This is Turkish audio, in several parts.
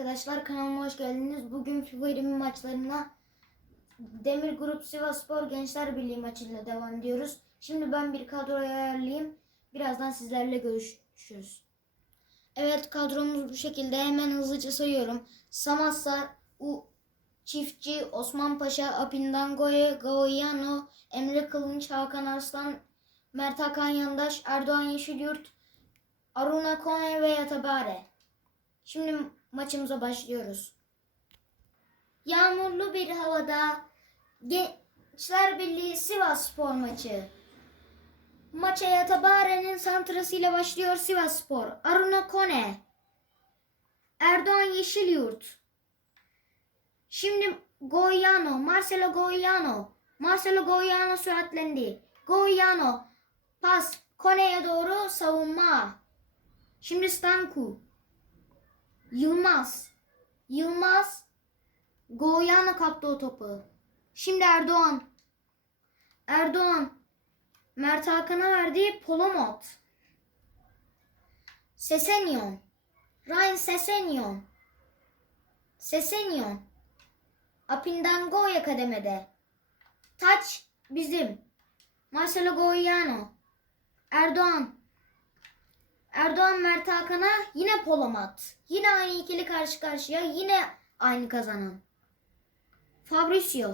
arkadaşlar kanalıma hoş geldiniz. Bugün FIFA 20 maçlarına Demir Grup Sivasspor Gençler Birliği maçıyla devam ediyoruz. Şimdi ben bir kadro ayarlayayım. Birazdan sizlerle görüşürüz. Evet kadromuz bu şekilde. Hemen hızlıca sayıyorum. Samassar, U, Çiftçi, Osman Paşa, Apindangoye, Gaoyano, Emre Kılınç, Hakan Arslan, Mert Hakan Yandaş, Erdoğan Yeşilyurt, Aruna Kone ve Yatabare. Şimdi maçımıza başlıyoruz. Yağmurlu bir havada Gençler Birliği Sivas Spor maçı. Maça Yatabare'nin santrasıyla başlıyor Sivas Spor. Aruna Kone. Erdoğan Yeşilyurt. Şimdi Goyano, Marcelo Goyano. Marcelo Goyano süratlendi. Goyano. Pas. Kone'ye doğru savunma. Şimdi Stanku. Yılmaz. Yılmaz. Goyano kaptı o topu. Şimdi Erdoğan. Erdoğan. Mert Hakan'a verdiği Polomot. Sesenyon. Ryan Sesenyon. Sesenyon. Apindangoya kademede. Taç bizim. Marcelo Goyano. Erdoğan. Erdoğan Mert Hakan'a yine Polomat. Yine aynı ikili karşı karşıya. Yine aynı kazanan. Fabricio.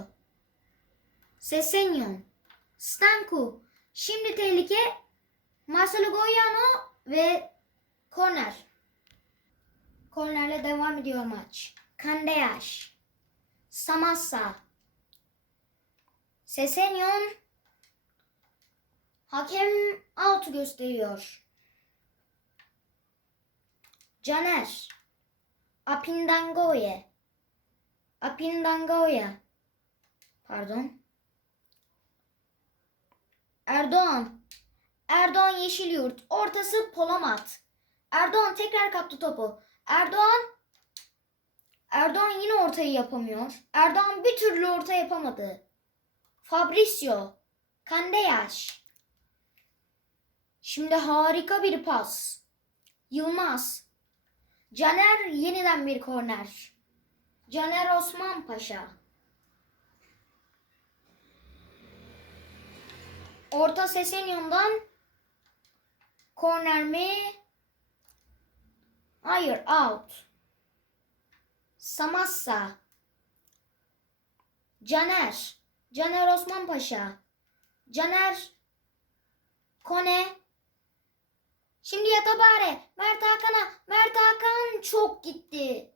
Sesenyon. Stanku. Şimdi tehlike Marcelo Goyano ve korner. Kornerle devam ediyor maç. Kandeyaş. Samassa. Sesenyon. Hakem altı gösteriyor. Caner. Apindangoye. Apindangoya. Pardon. Erdoğan. Erdoğan Yeşilyurt. Ortası Polamat. Erdoğan tekrar kaptı topu. Erdoğan Erdoğan yine ortayı yapamıyor. Erdoğan bir türlü orta yapamadı. Fabricio. Kandeyaş. Şimdi harika bir pas. Yılmaz. Caner yeniden bir korner. Caner Osman Paşa. Orta Sesenyon'dan korner mi? Hayır, out. Samassa. Caner. Caner Osman Paşa. Caner Kone. Şimdi Yatabare. Mert Hakan'a. Mert Hakan çok gitti.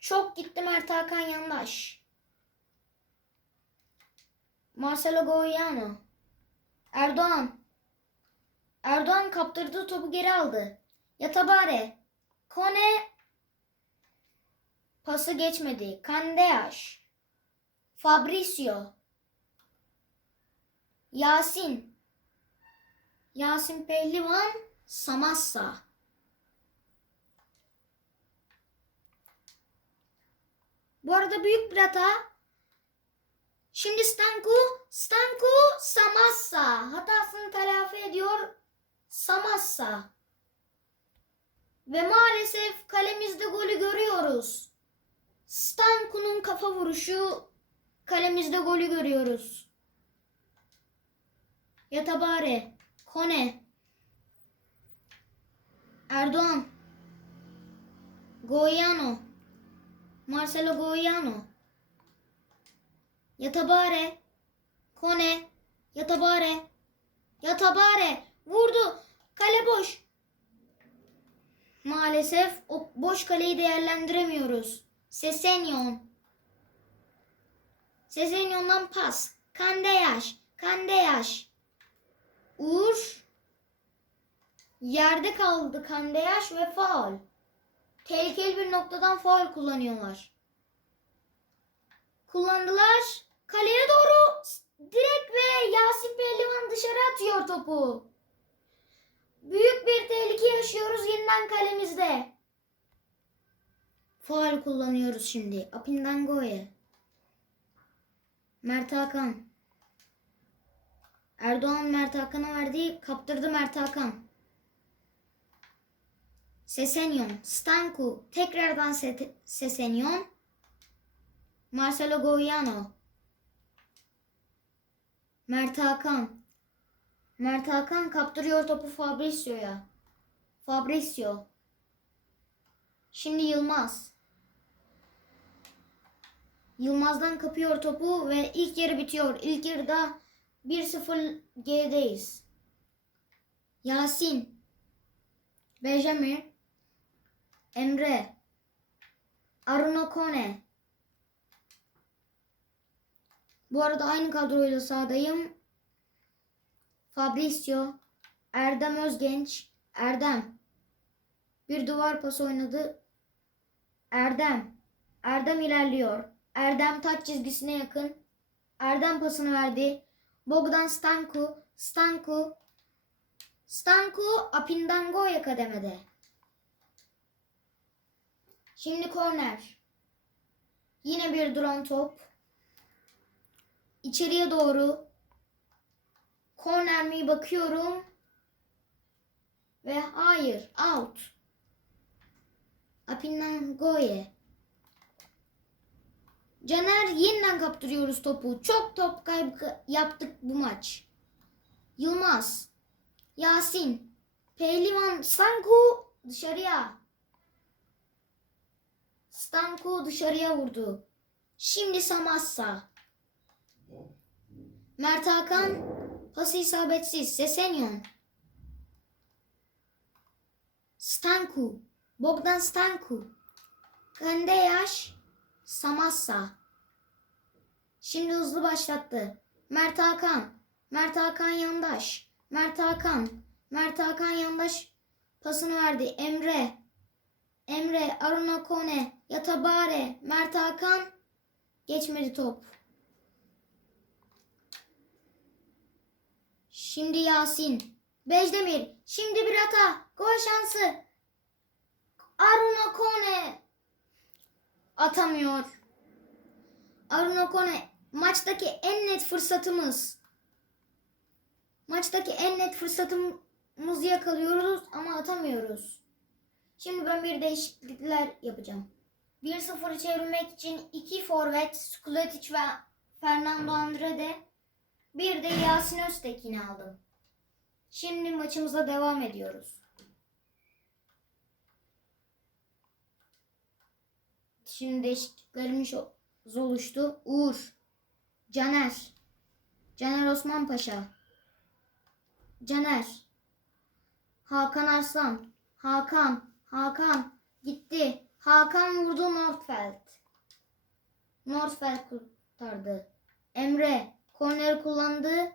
Çok gitti Mert Hakan yandaş. Marcelo Goyano. Erdoğan. Erdoğan kaptırdığı topu geri aldı. Yatabare. Kone. Pası geçmedi. Kandeyaş. Fabricio. Yasin. Yasin Pehlivan. Samassa. Bu arada büyük bir hata. Şimdi Stanku, Stanku Samassa. Hatasını telafi ediyor Samassa. Ve maalesef kalemizde golü görüyoruz. Stanku'nun kafa vuruşu kalemizde golü görüyoruz. Yatabare, Kone, Erdoğan, Goyano, Marcelo Goyano, Yatabare, Kone, Yatabare, Yatabare vurdu. Kale boş. Maalesef o boş kaleyi değerlendiremiyoruz. Sesenyon. Sesenyon'dan pas. Kandeyaş. Kandeyaş. Uğur. Yerde kaldı Kandeyaş ve faul. Tehlikeli bir noktadan faul kullanıyorlar. Kullandılar. Kaleye doğru direkt ve Yasin Pehlivan dışarı atıyor topu. Büyük bir tehlike yaşıyoruz yeniden kalemizde. Faal kullanıyoruz şimdi. Apindangoye. Mert Hakan. Erdoğan Mert Hakan'a verdiği kaptırdı Mert Hakan. Sesenyon, Stanku, tekrardan Se- Sesenyon, Marcelo Goiano, Mert Hakan, Mert Hakan kaptırıyor topu Fabrizio'ya. Fabrizio. Şimdi Yılmaz. Yılmaz'dan kapıyor topu ve ilk yarı bitiyor. İlk yarıda 1-0 gerideyiz. Yasin. Benjamin. Emre. Aruno Kone. Bu arada aynı kadroyla sahadayım. Fabrizio. Erdem Özgenç. Erdem. Bir duvar pası oynadı. Erdem. Erdem ilerliyor. Erdem taç çizgisine yakın. Erdem pasını verdi. Bogdan Stanku. Stanku. Stanku Apindangoya kademede. Şimdi korner. Yine bir duran top. İçeriye doğru. Korner mi bakıyorum. Ve hayır out. Apindangoye. Caner yeniden kaptırıyoruz topu. Çok top kaybı yaptık bu maç. Yılmaz. Yasin. Pehlivan. Stanku dışarıya. Stanku dışarıya vurdu. Şimdi Samassa. Mert Hakan. Pası isabetsiz. Sesenyon. Stanku. Bogdan Stanku. Kandeyaş. Samassa. Şimdi hızlı başlattı. Mert Hakan. Mert Hakan yandaş. Mert Hakan. Mert Hakan yandaş pasını verdi. Emre. Emre. Aruna Kone. Yatabare. Mert Hakan. Geçmedi top. Şimdi Yasin. Bejdemir. Şimdi bir hata. Gol şansı. Aruna Kone. Atamıyor. Aruna Kone maçtaki en net fırsatımız. Maçtaki en net fırsatımızı yakalıyoruz ama atamıyoruz. Şimdi ben bir değişiklikler yapacağım. 1-0'ı çevirmek için iki forvet Skuletic ve Fernando Andrade bir de Yasin Öztekin'i aldım. Şimdi maçımıza devam ediyoruz. Şimdi değişikliklerimiz oluştu. Uğur, Caner, Caner Osman Paşa, Caner, Hakan Arslan, Hakan, Hakan gitti. Hakan vurdu Nordfeld. Nordfeld kurtardı. Emre korner kullandı.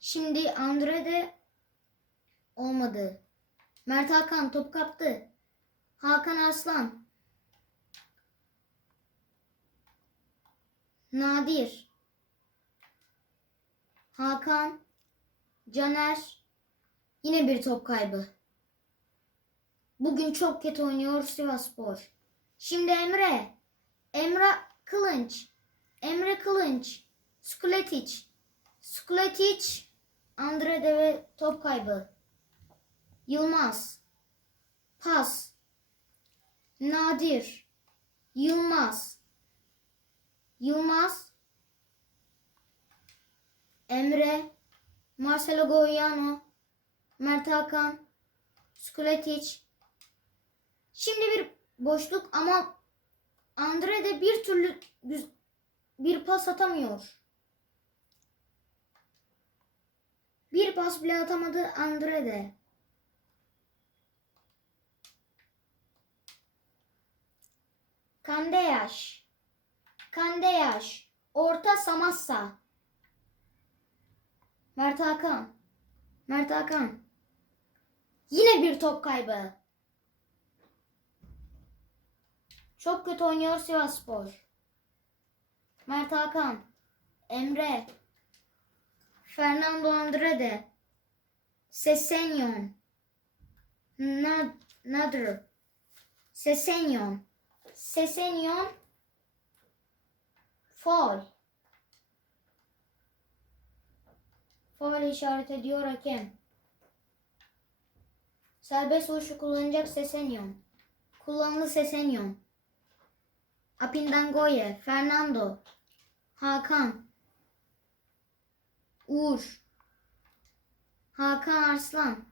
Şimdi Andre de olmadı. Mert Hakan top kaptı. Hakan Arslan. Nadir. Hakan. Caner. Yine bir top kaybı. Bugün çok kötü oynuyor Sivasspor. Şimdi Emre. Emre Kılınç. Emre Kılınç. Skuletic. Skuletic. Andrede ve top kaybı. Yılmaz. Pas. Nadir. Yılmaz. Yılmaz. Emre. Marcelo Goiano. Mert Hakan. Skuletic. Şimdi bir boşluk ama Andre de bir türlü bir pas atamıyor. Bir pas bile atamadı Andre de. Kandeyaş. Kandeyaş. Orta Samassa. Mert Hakan. Mert Hakan. Yine bir top kaybı. Çok kötü oynuyor Sivasspor. Mert Hakan. Emre. Fernando Andrade. Sesenyon. Nad Nadir. Sesenyon. Sesenyon. Foul. Foul işaret ediyor hakem. Serbest vuruşu kullanacak Sesenyon. Kullanılı Sesenyon. Apindangoye, Fernando, Hakan, Uğur, Hakan Arslan.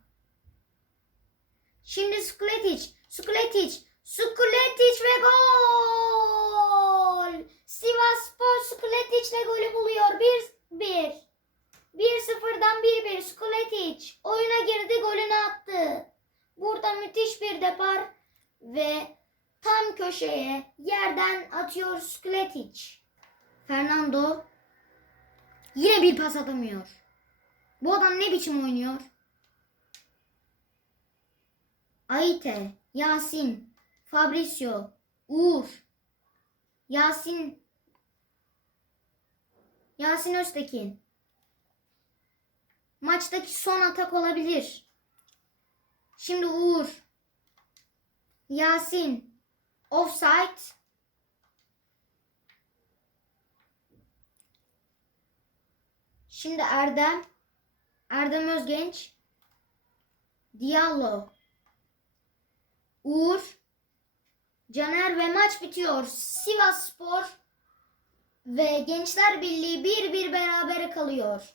Şimdi Skuletić, Skuletić, Skuletić ve gol! Sivas Spor Skuletić'le golü buluyor. 1-1. 1-0'dan 1-1 Skuletić oyuna girdi golünü attı. Burada müthiş bir depar ve tam köşeye yerden atıyor Skuletić. Fernando yine bir pas atamıyor. Bu adam ne biçim oynuyor? Aite, Yasin, Fabricio, Uğur, Yasin, Yasin Öztekin. Maçtaki son atak olabilir. Şimdi Uğur, Yasin, offside. Şimdi Erdem, Erdem Özgenç, Diallo, Uğur, Caner ve maç bitiyor. Sivas Spor ve Gençler Birliği 1-1 berabere kalıyor.